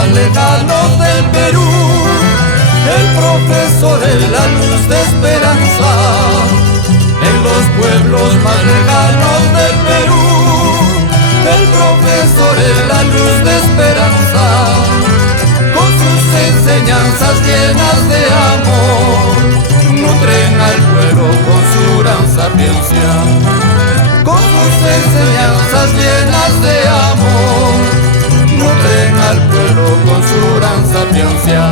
más lejanos del Perú. El profesor es la luz de esperanza en los pueblos más lejanos del Perú. El profesor es la luz de esperanza, con sus enseñanzas llenas de amor, nutren al pueblo con su gran sapiencia. Con sus enseñanzas llenas de amor, nutren al pueblo con su gran sapiencia.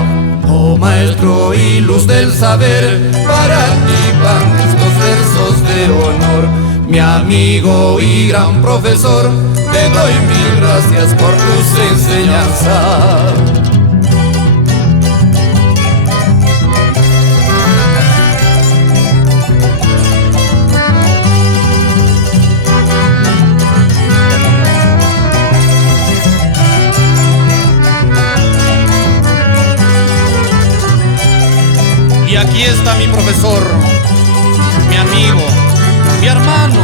Oh maestro y luz del saber, para ti van estos versos de honor. Mi amigo y gran profesor, te doy mil gracias por tus enseñanzas. Y aquí está mi profesor, mi amigo, mi hermano,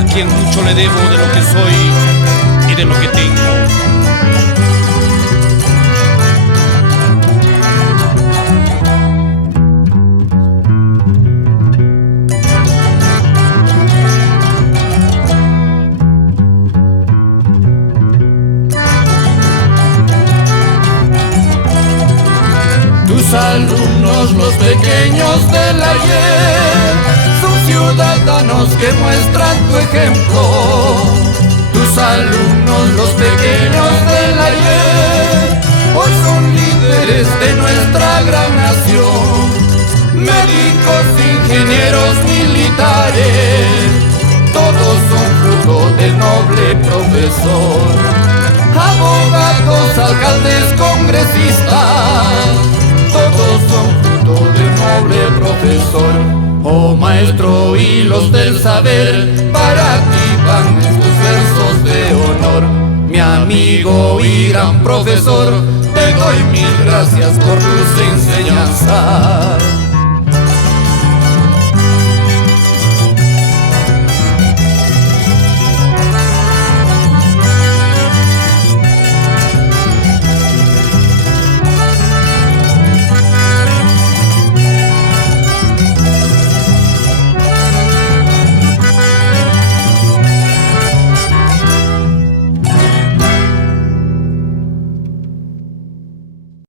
a quien mucho le debo de lo que soy y de lo que tengo. Tus alumnos, los pequeños del ayer, son ciudadanos que muestran tu ejemplo. Tus alumnos, los pequeños del ayer, hoy son líderes de nuestra gran nación. Médicos, ingenieros, militares, todos son fruto del noble profesor. Abogados, alcaldes, congresistas, todos son fruto del noble profesor. Oh maestro y los del saber, para ti van estos versos de honor. Mi amigo y gran profesor, te doy mil gracias por tus enseñanzas.